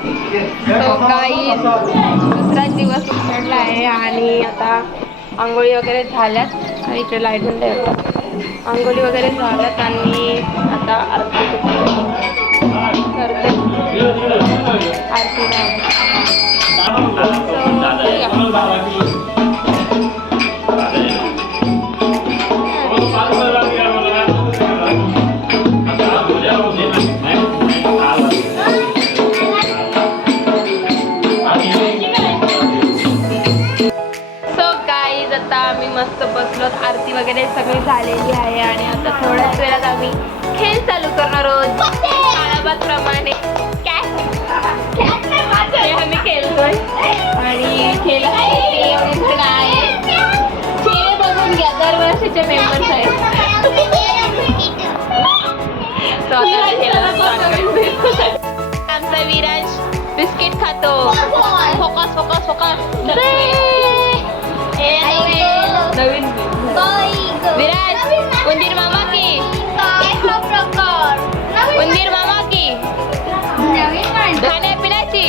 काही दुसराच दिवस उघडला आहे आणि आता आंघोळी वगैरे झाल्यात. इकडे लाइट बंद आहे आंघोळी वगैरे झाल्यात आणि आता आरती करते. आरती मस्त बसलो आरती वगैरे सगळी झालेली आहे आणि आता थोड्याच वेळात आम्ही खेळ चालू करणार आहोत. काळाबादप्रमाणे. आम्ही खेळतोय. आणि बघून घ्या. दरवर्षीचे मेंबर्स आहेत. आमचा विराज बिस्किट खातो. फोकस फोकस फोकस नवीन विराज उंदीर मामा की. उंदीर मामा की. खाण्यापिण्याची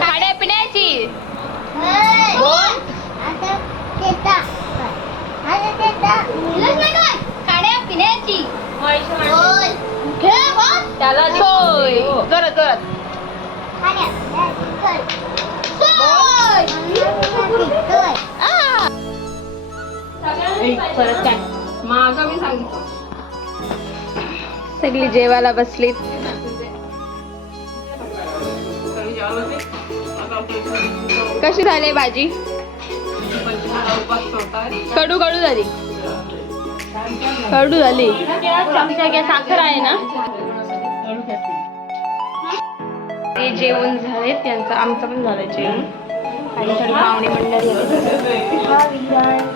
खाण्यापिण्याची त्याला सोय जोरात जोरात आ! परत काय? माझा मी सांगितलं. सगळी जेवायला बसलीत कशी झाली भाजी? कडू कडू झाली. कडू झाली. साखर आहे ना ते जेवण झाले त्यांचं आमचं पण झालं जेवण. आणि थोडी पाहुणे मंडळी होती. हा विहान.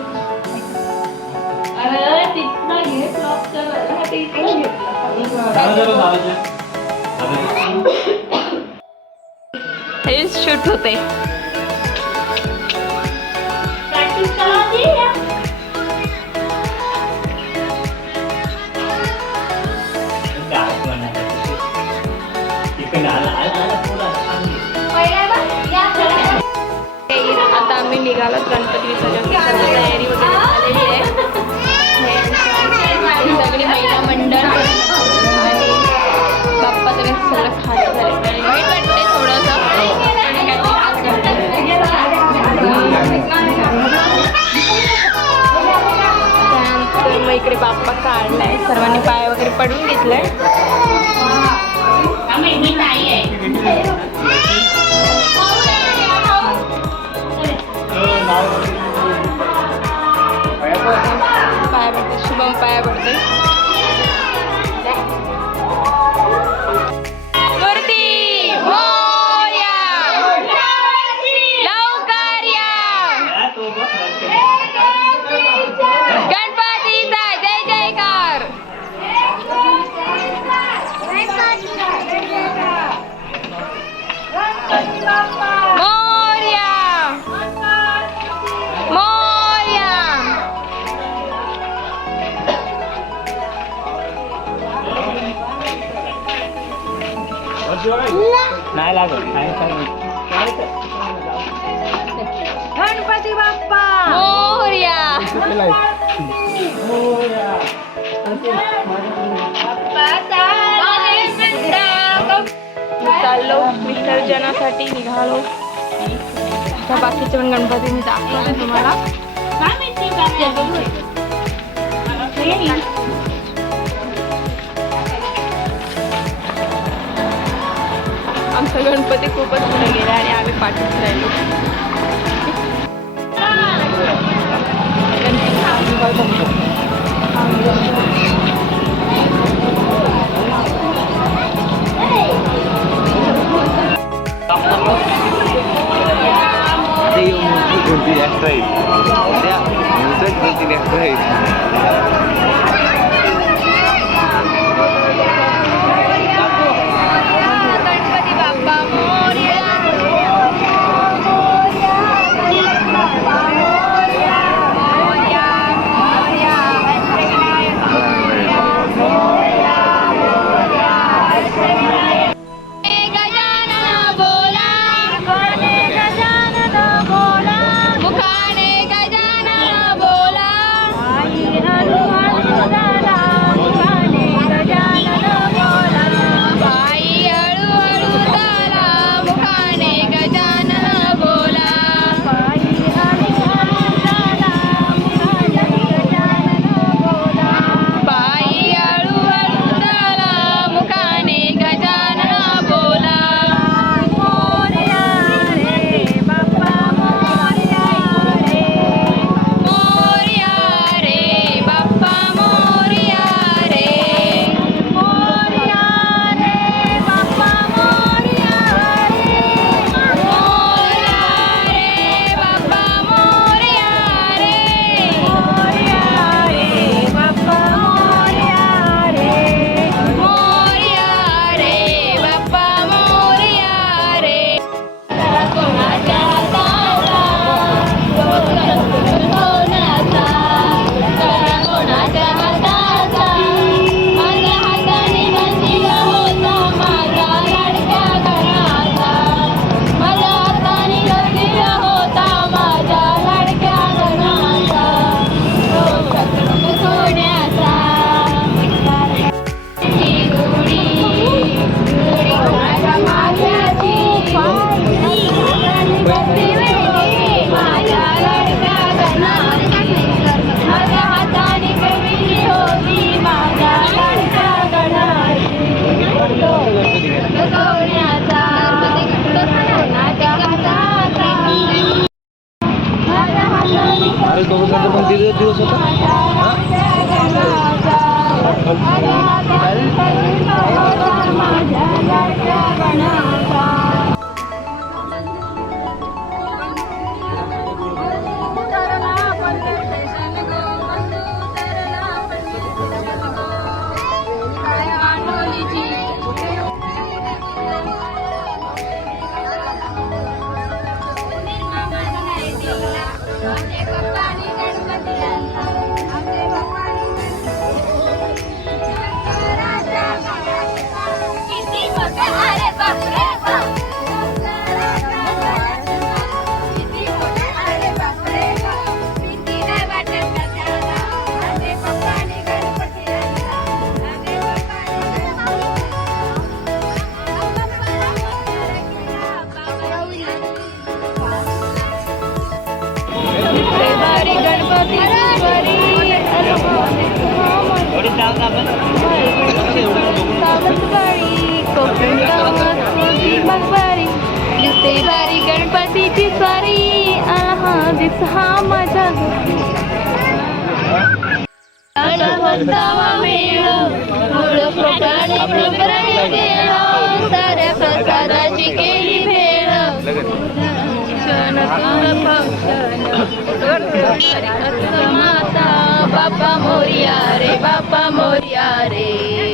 हेच शूट होते आता गणपती विसर्जनची तयारी वगैरे झालेली आहे. सगळी महिला मंडळ आणि बाप्पा तरी सगळं खास झाले. आणि वाईट वाटते थोडंसं त्यानंतर मग इकडे बाप्पा काढलाय. सर्वांनी पाय वगैरे पडून घेतलाय. पाया गणपती बाप्पा! मोरया. चाललो विसर्जनासाठी निघालो. आता बाकीचे पण गणपती मी दाखवते तुम्हाला. आमचा गणपती खूपच पुढे गेला आणि आम्ही पाठवून राहिलो ते जास्त दोन तीन extra आहेत. आहे नुसतं दोन आहेत. अरे तो बसंत पण किती दिवस होता अरे भारी गणपतीची स्वारी हा माझा. साऱ्या प्रसादाची केली भेळ. क्षण माता बापा मोरिया रे बापा मोरिया रे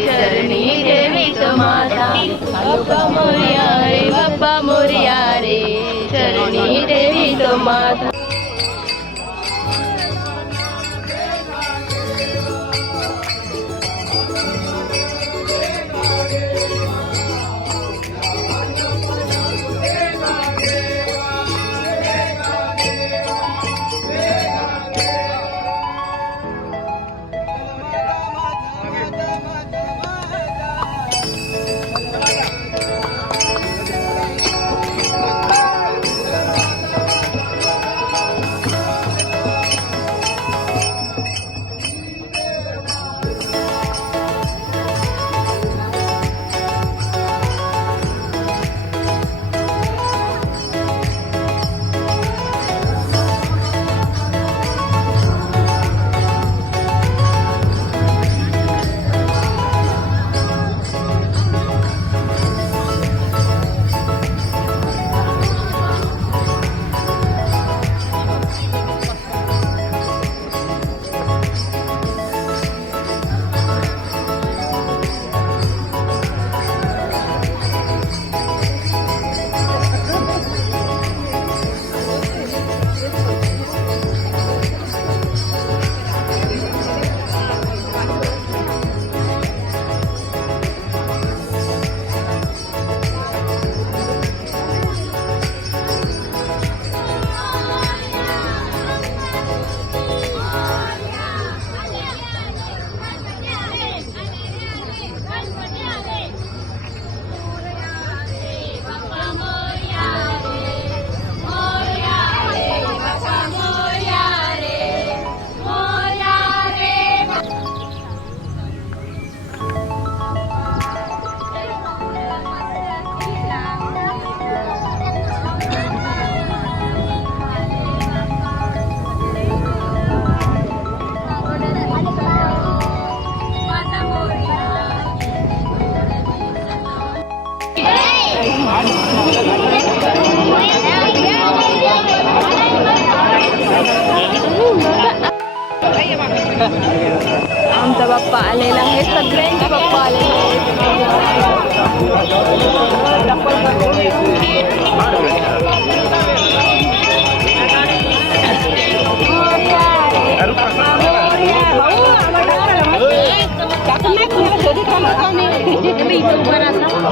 चरणी देवी माता. बापा मोरिया रे बापा मोरिया रे. चरणी देवी आमचा बाप्पा आलेला आहे सगळ्यांचे बाप्पा आलेले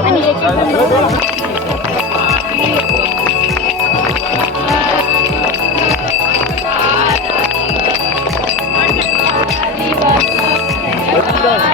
आणि 的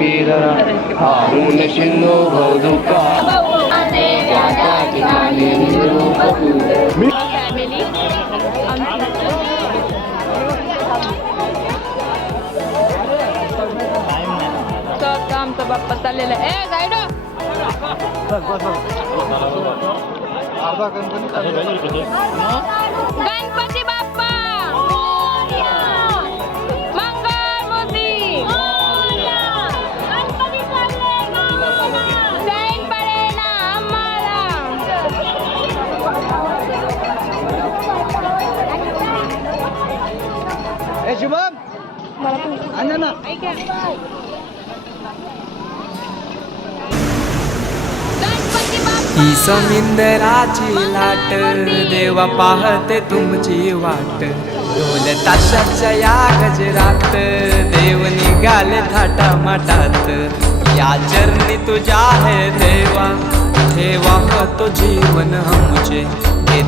मुक्तीधरा हारून शिंदो भौदुका आमचा बाप्पा चाललेला आहे. ए गाईड गणपती ही समिंदराची लाट देवा पाहते तुमची वाट. ढोल ताशाच्या या गजरात देव निघाले थाटा माटात या चरणी तुझ्या हे देवा ठेवा तो जीवन हमचे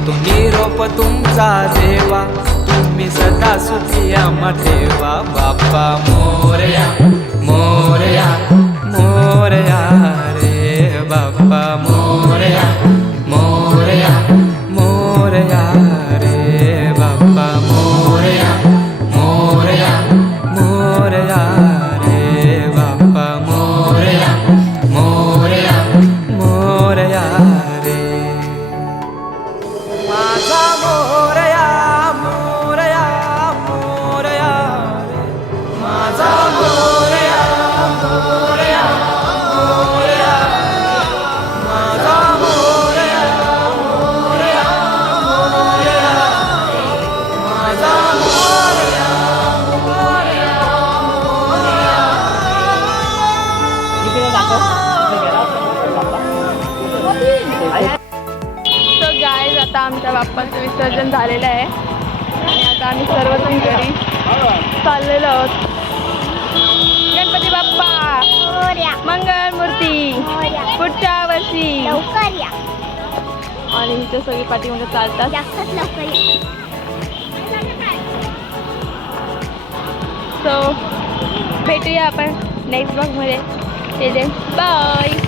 तुम्ही रोप तुमचा देवा. तुम्ही सदा सुखिया आम्हा ठेवा बाप्पा मोरया मोरया. पुढच्या वर्षी. आणि इथे सगळी पाठीमध्ये चालतात. सो भेटूया आपण नेक्स्ट ब्लॉगमध्ये ते बाय